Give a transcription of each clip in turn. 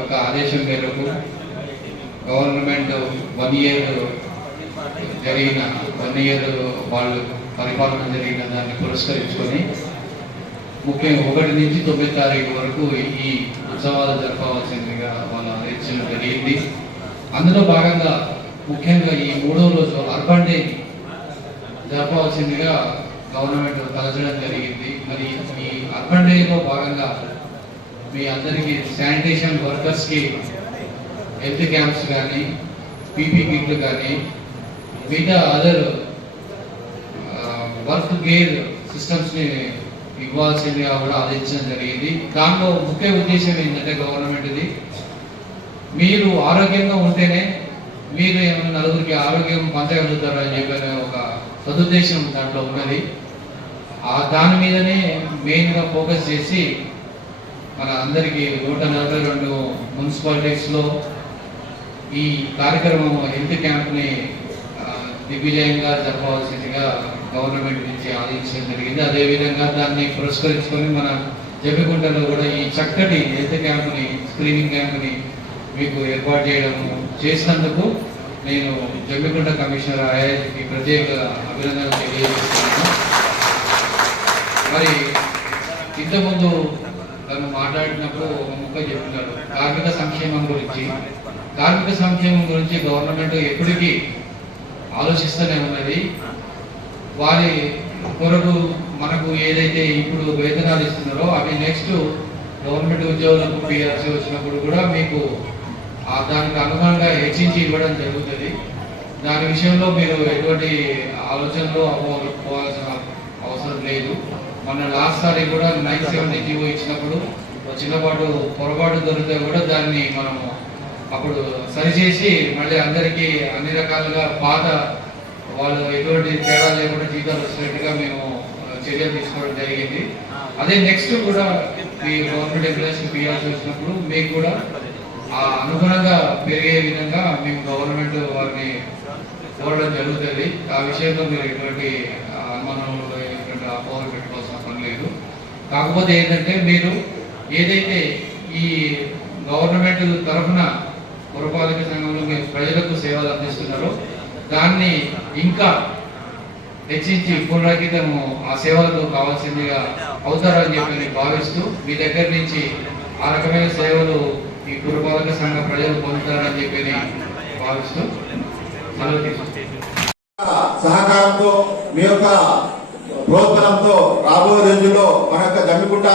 ఒక ఆదేశం మేరకు గవర్నమెంట్ 1 ఇయర్ జరిగిన 1 ఇయర్ వాళ్ళు పరిపాలన జరిగిన దాన్ని పురస్కరించుకొని ముఖ్యంగా 1 నుంచి 9 తారీఖు వరకు ఈ ఉత్సవాలు జరపవలసిందిగా వాళ్ళు ఆదేశించడం జరిగింది. అందులో భాగంగా ముఖ్యంగా ఈ 3వ రోజు అర్బన్ డే జరపవలసిందిగా గవర్నమెంట్ తలచడం జరిగింది. మరి ఈ అర్బన్ డేలో భాగంగా మీ అందరికీ శానిటేషన్ వర్కర్స్కి హెల్త్ క్యాంప్స్ కానీ పీపీ కిట్లు కానీ మిగతా అదర్ వర్క్ గేర్ సిస్టమ్స్ని ఇవ్వాల్సిందిగా కూడా ఆదేశించడం జరిగింది. దాంట్లో ముఖ్య ఉద్దేశం ఏంటంటే గవర్నమెంట్ది మీరు ఆరోగ్యంగా ఉంటేనే మీరు ఏమైనా నలుగురికి ఆరోగ్యం పంచగలుగుతారు అని చెప్పిన ఒక సదుద్దేశం దాంట్లో ఉన్నది. దాని మీదనే మెయిన్గా ఫోకస్ చేసి మన అందరికీ 142 మున్సిపాలిటీస్లో ఈ కార్యక్రమం హెల్త్ క్యాంప్ని దిగ్విజయంగా జరపవలసిందిగా గవర్నమెంట్ నుంచి ఆదేశించడం జరిగింది. అదేవిధంగా దాన్ని పురస్కరించుకొని మన జమ్మికుంటలో కూడా ఈ చక్కటి హెల్త్ క్యాంప్ని స్క్రీనింగ్ క్యాంప్ని మీకు ఏర్పాటు చేసినందుకు నేను జమ్మికుంట కమిషనర్ ఐఐకి ప్రత్యేక అభినందనలు తెలియజేస్తున్నాను. మరి ఇంతకుముందు తను మాట్లాడినప్పుడు ఒక ముక్క చెప్తున్నాడు కార్మిక సంక్షేమం గురించి గవర్నమెంట్ ఎప్పటికీ ఆలోచిస్తూనే ఉన్నది. వారి కొరకు మనకు ఏదైతే ఇప్పుడు వేతనాలు ఇస్తున్నారో అవి నెక్స్ట్ గవర్నమెంట్ ఉద్యోగులకు పిఆర్సీ వచ్చినప్పుడు కూడా మీకు దానికి అనుగుణంగా హెచ్చించి ఇవ్వడం జరుగుతుంది. దాని విషయంలో మీరు ఎటువంటి ఆలోచనలు అవ్వకపోవాల్సిన అవసరం లేదు. మన లాస్ట్ సారి కూడా 970 జీవో ఇచ్చినప్పుడు చిన్నపాటు పొరపాటు దొరికితే కూడా దాన్ని మనము అప్పుడు సరిచేసి మళ్ళీ అందరికీ అన్ని రకాలుగా పాత వాళ్ళు ఎటువంటి తేడా లేకుండా జీతాలు వచ్చినట్టుగా మేము చర్యలు తీసుకోవడం జరిగింది. అదే నెక్స్ట్ కూడా మీ గవర్నమెంట్ ఎంప్లాయీస్ పిఆర్సీ వచ్చినప్పుడు మీకు కూడా అనుగుణంగా పెరిగే విధంగా మేము గవర్నమెంట్ వారిని కోరడం జరుగుతుంది. ఆ విషయంలో మీరు ఎటువంటి అనుమానంలో ఎటువంటి అపోహలు పెట్టుకోవాల్సిన పని లేదు. కాకపోతే ఏంటంటే మీరు ఏదైతే ఈ గవర్నమెంట్ తరఫున పురపాలక సంఘంలో మీరు ప్రజలకు సేవలు అందిస్తున్నారో దాన్ని ఇంకా హెచ్చించి పునరాంకితము ఆ సేవలకు కావాల్సిందిగా అవుతారని చెప్పి భావిస్తూ మీ దగ్గర నుంచి ఆ రకమైన సేవలు ఈ పురపాలక సంఘ ప్రజలు పొందుతారని చెప్పి భావిస్తూ సహకారంతో మీ యొక్క ప్రోత్సాహంతో రాబోయే రోజుల్లో మన యొక్క జమ్మికుంట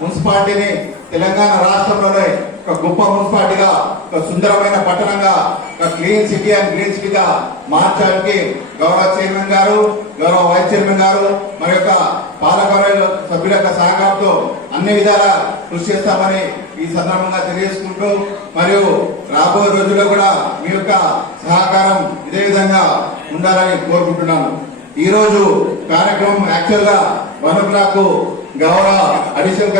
మున్సిపాలిటీని తెలంగాణ రాష్ట్రంలోనే ఒక గొప్ప మున్సిపాలిటీగా, ఒక సుందరమైన పట్టణంగా, ఒక క్లీన్ సిటీ అండ్ గ్రీన్ సిటీగా మార్చడానికి గౌరవ చైర్మన్ గారు, గౌరవ వైస్ చైర్మన్ గారు మన యొక్క పాలకవర్గ సభ్యుల యొక్క సహకారంతో అన్ని విధాలా కృషి చేస్తామని ఈ సందర్భంగా తెలియజేసుకుంటూ, మరియు రాబోయే రోజుల్లో కూడా మీ యొక్క సహకారం ఇదే విధంగా ఉండాలని కోరుకుంటున్నాను. ఈ రోజు కార్యక్రమం యాక్చువల్ గా 1 o'clock గౌరవ additional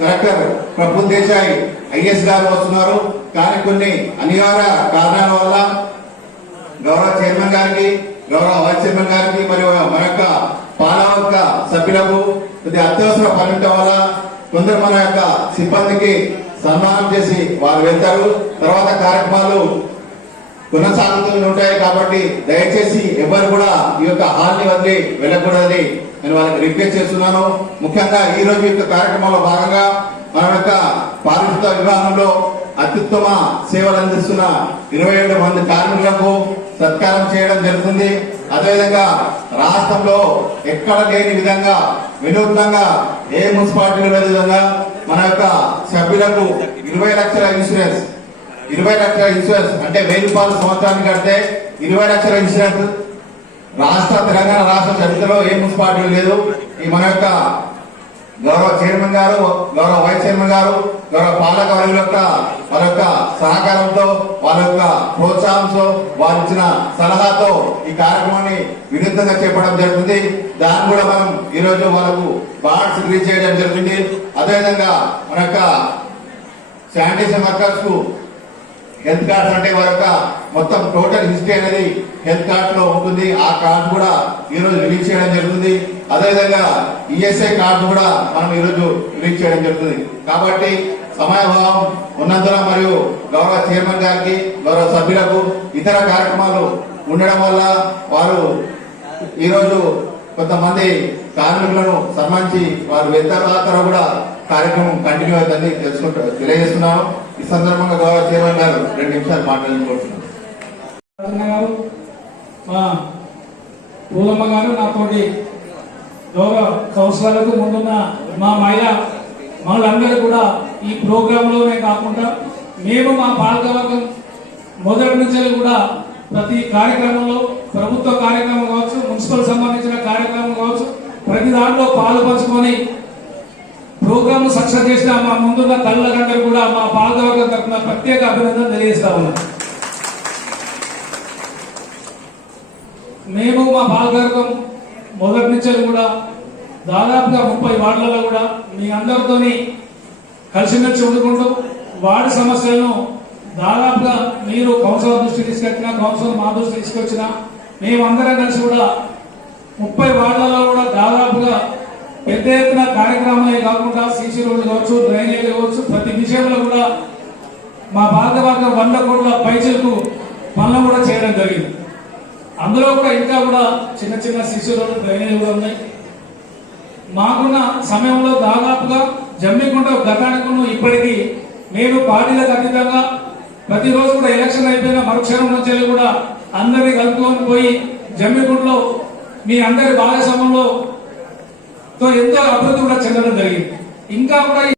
collector Praful Desai is గారు వస్తున్నారు. కానీ కొన్ని అనివార్య కారణాల వల్ల గౌరవ చైర్మన్ గారికి, గౌరవ వైస్ చైర్మన్ గారికి మరియు మన యొక్క పాలకవర్గ సభ్యులకు కొద్దిగా అత్యవసర పని వల్ల కొందరు మన యొక్క సిబ్బందికి సన్మానం చేసి వారు వెళ్తారు. తర్వాత కార్యక్రమాలు కొనసాగుతూ ఉంటాయి. కాబట్టి దయచేసి ఎవరు కూడా ఈ యొక్క హాల్ ని వదిలి వెళ్ళకూడదని నేను వాళ్ళకి రిక్వెస్ట్ చేస్తున్నాను. ముఖ్యంగా ఈ రోజు యొక్క కార్యక్రమంలో భాగంగా మన యొక్క పారిశుద్ధ విభాగంలో అత్యుత్తమ సేవలు అందిస్తున్న 27 మంది కార్మికులకు సత్కారం చేయడం జరుగుతుంది. అదేవిధంగా రాష్ట్రంలో ఎక్కడ లేని విధంగా వినూత్నంగా ఏ మున్సిపాలిటీలో లేని విధంగా మన యొక్క సభ్యులకు 20 లక్షల ఇన్సూరెన్స్, 20 లక్షల ఇన్సూరెన్స్ అంటే 1000 రూపాయలు సంవత్సరానికి కడితే 20 లక్షల ఇన్సూరెన్స్ తెలంగాణ రాష్ట్ర చరిత్రలో ఏ మున్సిపాలిటీ లేదు. ఈ మన యొక్క గౌరవ చైర్మన్ గారు, గౌరవ వైస్ చైర్మన్ గారు, గౌరవ పాలక వర్గం యొక్క వాళ్ళ యొక్క సహకారంతో, వాళ్ళ యొక్క ప్రోత్సాహంతో, వారు ఇచ్చిన సలహాతో ఈ కార్యక్రమాన్ని వినూత్నంగా చేపట్టడం జరుగుతుంది. దాన్ని కూడా మనం ఈ రోజు వాళ్ళకు బాండ్స్ రిలీజ్ చేయడం జరుగుతుంది. అదేవిధంగా మన యొక్క శానిటేషన్ వర్కర్స్ కు హెల్త్ కార్డ్స్ అంటే వారి యొక్క మొత్తం టోటల్ హిస్టరీ అనేది హెల్త్ కార్డ్ లో ఉంటుంది. ఆ కార్డు కూడా ఈ రోజు రిలీజ్ చేయడం జరుగుతుంది. అదేవిధంగా ఈఎస్ఐ కార్డు కూడా మనం ఈ రోజు రిలీజ్ చేయడం జరుగుతుంది. కాబట్టి సమయభావం ఉన్నందున మరియు గౌరవ చైర్మన్ గారికి గౌరవ సభ్యులకు ఇతర కార్యక్రమాలు ఉండడం వల్ల వారు ఈరోజు కొంతమంది కార్మికులను సన్మానించి వారు వెళ్తారు కూడా కార్యక్రమం కంటిన్యూ అవుతుంది తెలియజేస్తున్నాను. ఈ సందర్భంగా గౌరవ చైర్మన్ గారు 2 నిమిషాలు మాట్లాడుకుంటున్నారు. మా పూలమ్మ గారు నాతోటి గౌరవ కౌన్సిలర్లకు ముందున్న మా మహిళలందరూ కూడా ఈ ప్రోగ్రామ్ లోనే కాకుండా మేము మా పాలకవర్గం మొదటి నుంచి కూడా ప్రతి కార్యక్రమంలో ప్రభుత్వ కార్యక్రమం కావచ్చు, మున్సిపల్ సంబంధించిన కార్యక్రమం కావచ్చు, ప్రతి దాంట్లో పాలు పంచుకొని ప్రోగ్రామ్ సక్సెస్ చేసిన మా ముందున్న తల్లులందరూ కూడా మా పాలకవర్గం తరఫున ప్రత్యేక అభినందన తెలియజేస్తా ఉన్నాం. మేము మా పాలకవర్గం మొదటి నుంచి కూడా దాదాపుగా 30 వార్డులలో కూడా మీ అందరితోని కలిసిమెలిసి ఉండుకుంటూ వార్డు సమస్యలను దాదాపుగా మీరు కౌన్సిలర్ దృష్టి తీసుకొచ్చినా, కౌన్సిలర్ మా దృష్టి తీసుకొచ్చినా, మేమందరం కలిసి కూడా 30 వార్డులలో కూడా దాదాపుగా పెద్ద ఎత్తున కార్యక్రమాలే కాకుండా సీసీ రోడ్లు కావచ్చు, డ్రైనేజ్ కావచ్చు, ప్రతి విషయంలో కూడా మా పాలకవర్గం 100 కోట్ల పైసలకు పనులు కూడా చేయడం జరిగింది. అందులో కూడా ఇంకా కూడా చిన్న చిన్న సీసీ రోడ్లు, డ్రైనేజ్ కూడా ఉన్నాయి. మాకున్న సమయంలో దాదాపుగా జమ్మికుంట గతానికి ఇప్పటికీ మేము పార్టీలకు అతీతంగా ప్రతిరోజు కూడా ఎలక్షన్ అయిపోయిన మరుక్షణం నుంచి కూడా అందరినీ కలుపుకొని పోయి జమ్మికుంటలో మీ అందరి భాగస్వామ్యంలో ఎంతో అభివృద్ధి కూడా చెందడం జరిగింది. ఇంకా కూడా ఈ